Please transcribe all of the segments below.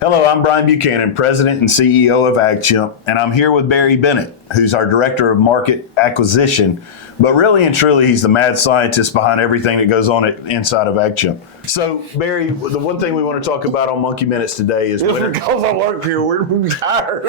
Hello, I'm Brian Buchanan, President and CEO of AgChimp, and I'm here with Barry Bennett, who's our Director of Market Acquisition. But really and truly, he's the mad scientist behind everything that goes on inside of AgChimp. So, Barry, the one thing we want to talk about on Monkey Minutes today is winter. Because I work here, we're retired.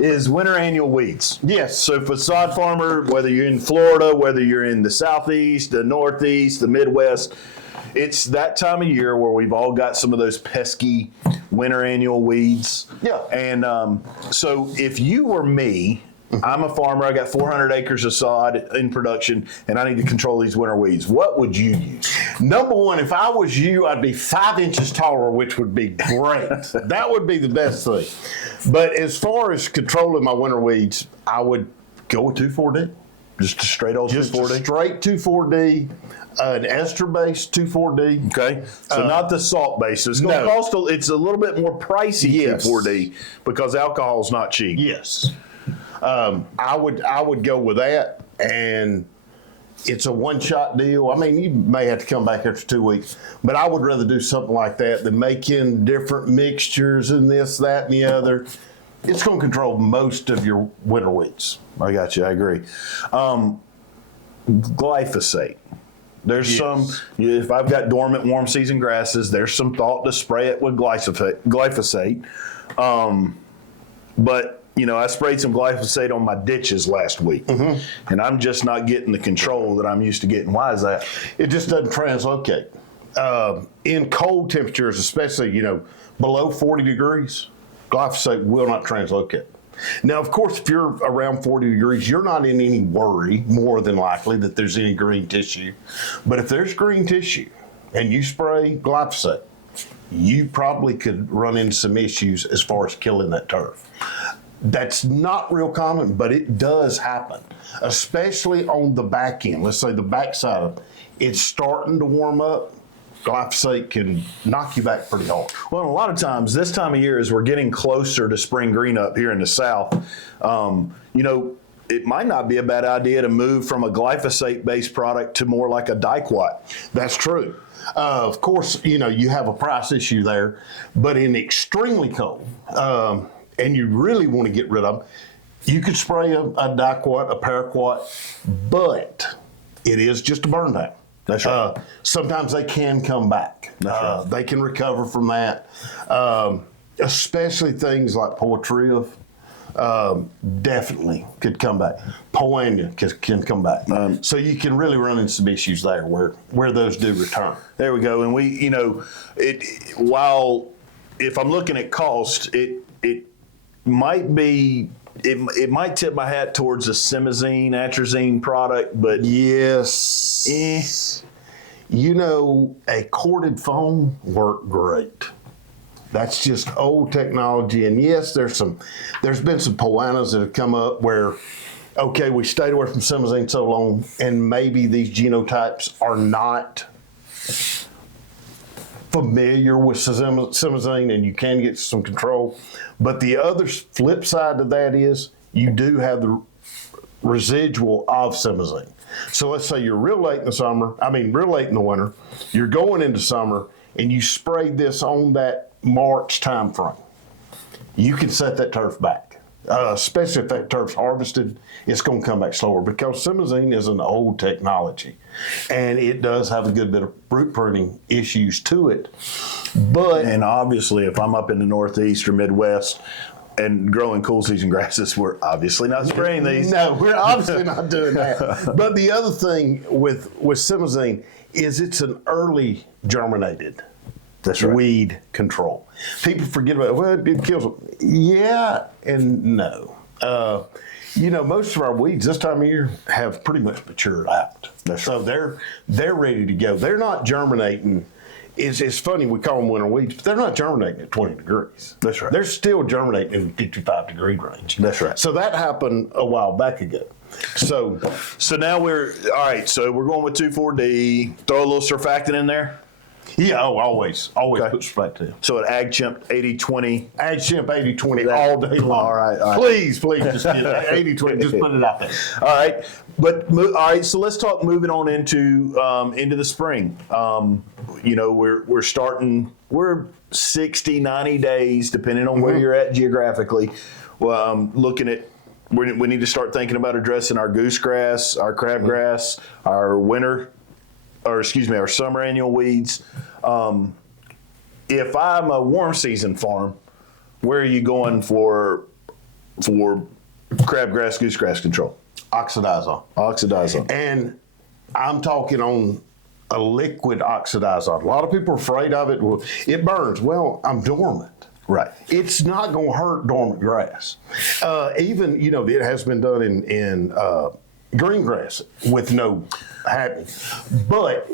Is winter annual weeds. Yes. So, facade farmer, whether you're in Florida, whether you're in the Southeast, the Northeast, the Midwest, it's that time of year where we've all got some of those pesky winter annual weeds. Yeah. And so if you were me, I'm a farmer, I got 400 acres of sod in production, and I need to control these winter weeds. What would you use? Number one, if I was you, I'd be 5 inches taller, which would be great. That would be the best thing. But as far as controlling my winter weeds, I would go with 2,4-D. Just a straight old Just 2,4-D? a straight 2,4-D, an ester-based 2,4-D. Okay, so not the salt base. So it's going to No. cost, it's a little bit more pricey Yes. 2,4-D because alcohol is not cheap. Yes. I would go with that, and it's a one-shot deal. I mean, you may have to come back after 2 weeks, but I would rather do something like that than making different mixtures and this, that, and the other. It's going to control most of your winter weeds. I got you. I agree. Glyphosate. There's Yes. some, if I've got dormant warm season grasses, there's some thought to spray it with glyphosate. But, you know, I sprayed some glyphosate on my ditches last week, and I'm just not getting the control that I'm used to getting. Why is that? It just doesn't translocate. In cold temperatures, especially, below 40 degrees, glyphosate will not translocate. Now, of course, if you're around 40 degrees, you're not in any worry, more than likely, that there's any green tissue. But if there's green tissue and you spray glyphosate, you probably could run into some issues as far as killing that turf. That's not real common, but it does happen, especially on the back end. Let's say the back side of it. It's starting to warm up. Glyphosate can knock you back pretty hard. Well, a lot of times, this time of year, as we're getting closer to spring green up here in the South, it might not be a bad idea to move from a glyphosate-based product to more like a Dicot. That's true. Of course, you have a price issue there, but in extremely cold, and you really want to get rid of them, you could spray a Dicot, a Paraquat, but it is just a burn down. That's right. Sometimes they can come back. That's right. They can recover from that, especially things like Poitras. Definitely could come back. Poania can come back. So you can really run into some issues there where those do return. There we go. And while if I'm looking at cost, it might be. It might tip my hat towards a simazine, atrazine product, but yes, a corded foam worked great. That's just old technology, and yes, there's been some Poanas that have come up where, okay, we stayed away from simazine so long, and maybe these genotypes are not familiar with simazine, and you can get some control. But the other flip side to that is you do have the residual of simazine. So let's say you're real late in the winter, you're going into summer, and you sprayed this on that March time frame. You can set that turf back, especially if that turf's harvested. It's going to come back slower because simazine is an old technology, and it does have a good bit of root pruning issues to it. And obviously, if I'm up in the Northeast or Midwest and growing cool season grasses, we're obviously not spraying these. No, we're obviously not doing that. But the other thing with simazine is it's an early germinated weed control. People forget about it kills them. Yeah and no. Most of our weeds this time of year have pretty much matured out. So they're ready to go. They're not germinating. It's funny, we call them winter weeds, but they're not germinating at 20 degrees. That's right. They're still germinating in the 55-degree range. That's right. So that happened a while back ago. So now we're all right. So we're going with 2,4-D. Throw a little surfactant in there. Yeah, always Okay. put respect to him. So at AgChimp 80/20. AgChimp 80/20 all day long. All right, all right. Please just get it. 80/20, just put it out there. All right, but all right. So let's talk moving on into the spring. We're starting. We're 60, 90 days, depending on where you're at geographically. Well, looking at. We need to start thinking about addressing our goosegrass, our crabgrass, our our summer annual weeds. If I'm a warm season farm, where are you going for crabgrass, goosegrass control? Oxidizon. Oxidizon. And I'm talking on a liquid oxidizon. A lot of people are afraid of it. Well, it burns. Well, I'm dormant. Right. It's not going to hurt dormant grass. Even, it has been done in green grass with no happening. But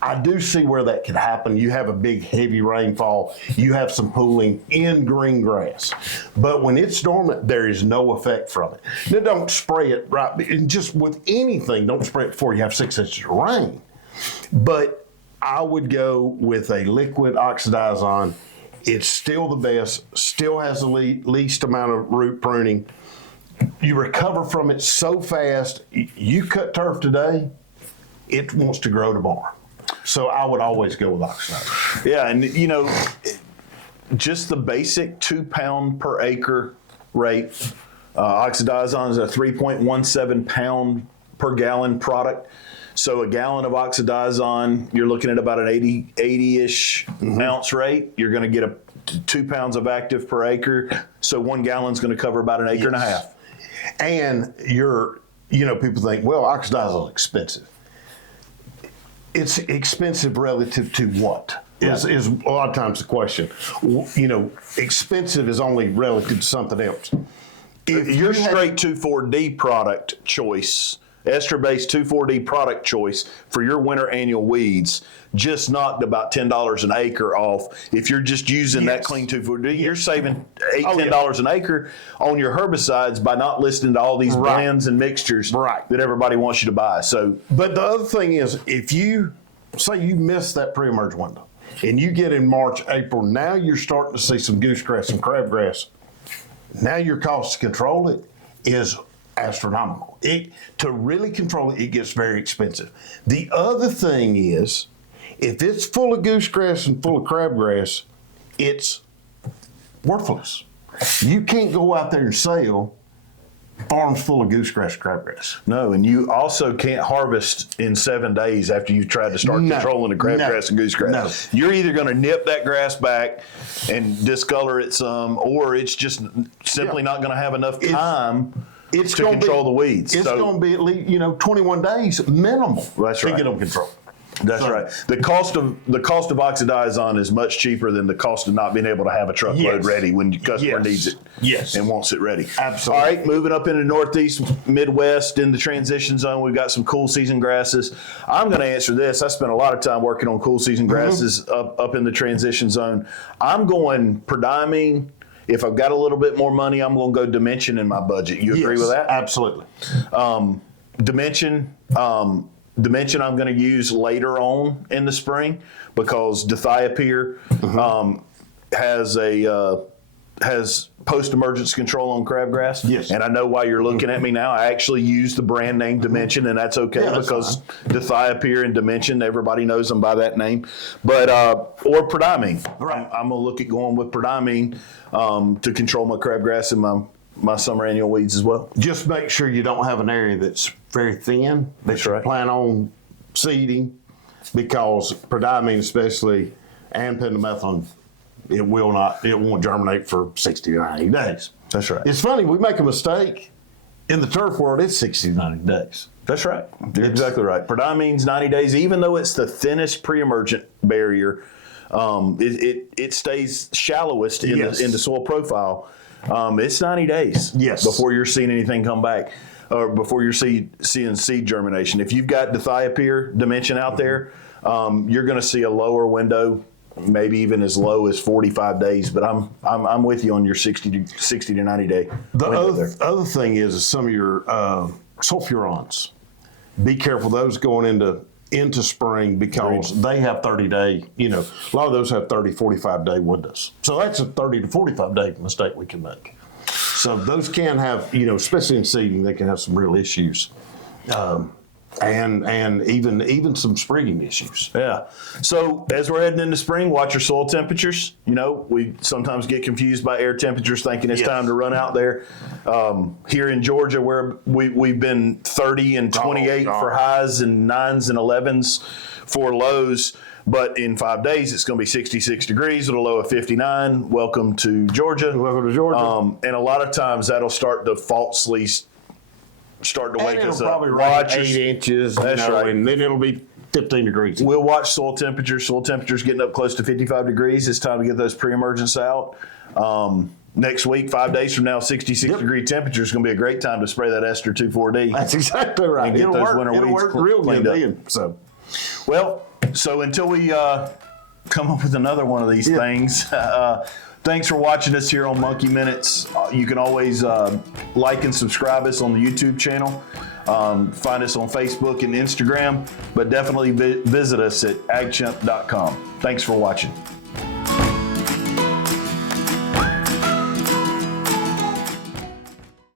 I do see where that could happen. You have a big, heavy rainfall. You have some pooling in green grass. But when it's dormant, there is no effect from it. Now, don't spray it right. And just with anything, don't spray it before you have 6 inches of rain. But I would go with a liquid oxidizon. It's still the best, still has the least amount of root pruning. You recover from it so fast. You cut turf today, it wants to grow tomorrow. So I would always go with oxidizon. Yeah, and just the basic 2 pound per acre rate. Oxidizon is a 3.17 pound per gallon product. So a gallon of oxidizon, you're looking at about an 80-ish ounce rate. You're going to get 2 pounds of active per acre. So 1 gallon's going to cover about an acre and a half. And people think, well, oxidizon is expensive. It's expensive relative to what? Is a lot of times the question. Expensive is only relative to something else. If your straight 2,4-D product choice, ester-based 2,4-D product choice for your winter annual weeds just knocked about $10 an acre off. If you're just using that clean 2,4-D, you're saving $10 an acre on your herbicides by not listening to all these blends and mixtures that everybody wants you to buy. So, but the other thing is, if you say you miss that pre-emerge window and you get in March, April, now you're starting to see some goosegrass and crabgrass. Now your cost to control it is astronomical. To really control it, it gets very expensive. The other thing is, if it's full of goosegrass and full of crabgrass, it's worthless. You can't go out there and sell farms full of goosegrass and crabgrass. no, and you also can't harvest in 7 days after you've tried to start controlling the crabgrass and goosegrass. No. You're either going to nip that grass back and discolor it some, or it's just simply not going to have enough time to control the weeds. It's going to be at least 21 days minimal That's to right. get them controlled. That's right. The cost of oxidizon is much cheaper than the cost of not being able to have a truckload ready when your customer needs it and wants it ready. Absolutely. All right, moving up into Northeast, Midwest, in the transition zone, we've got some cool season grasses. I'm going to answer this. I spent a lot of time working on cool season grasses up in the transition zone. I'm going Prodymene. If I've got a little bit more money, I'm going to go Dimension in my budget. You agree with that? Absolutely. Dimension I'm going to use later on in the spring because Dithiopyr has post-emergence control on crabgrass. Yes. And I know why you're looking at me now. I actually use the brand name Dimension, and that's okay because Dithiopyr and Dimension, everybody knows them by that name. But or Prodymene. Right. I'm going to look at going with Prodymene to control my crabgrass and my summer annual weeds as well. Just make sure you don't have an area that's very thin that you plan on seeding, because Prodymene especially and pendimethalin, it won't germinate for 60 to 90 days. That's right. It's funny, we make a mistake. In the turf world, it's 60 to 90 days. That's right. You're exactly right. Prodymene's 90 days, even though it's the thinnest pre-emergent barrier, it stays shallowest in the soil profile. It's 90 days before you're seeing anything come back, or before you're seeing seed germination. If you've got Dithiopyr Dimension out there, you're going to see a lower window, maybe even as low as 45 days. But I'm with you on your 60 to 90 day. The other thing is some of your sulfurons. Be careful those going into into spring because they have 30-day, a lot of those have 30, 45-day windows. So that's a 30 to 45-day mistake we can make. So those can have, especially in seeding, they can have some real issues. And even some springing issues. Yeah. So as we're heading into spring, watch your soil temperatures. We sometimes get confused by air temperatures, thinking it's time to run out there. Here in Georgia, where we've been 30 and 28 for highs and 9s and 11s for lows. But in 5 days, it's going to be 66 degrees with a low of 59. Welcome to Georgia. Welcome to Georgia. And a lot of times that'll start to falsely start to wake And us it'll up. probably Watch rain 8 inches, That's right. and then it'll be 15 degrees. We'll watch soil temperatures. Soil temperatures getting up close to 55 degrees. It's time to get those pre-emergence out. Next week, 5 days from now, 66 degree temperature is going to be a great time to spray that Ester 2,4-D. That's exactly right. And get It'll those work, winter it'll weeds work real cleaned good up. then. So, Well, so until we come up with another one of these things, thanks for watching us here on Monkey Minutes. You can always like and subscribe us on the YouTube channel. Find us on Facebook and Instagram, but definitely visit us at agchimp.com. Thanks for watching.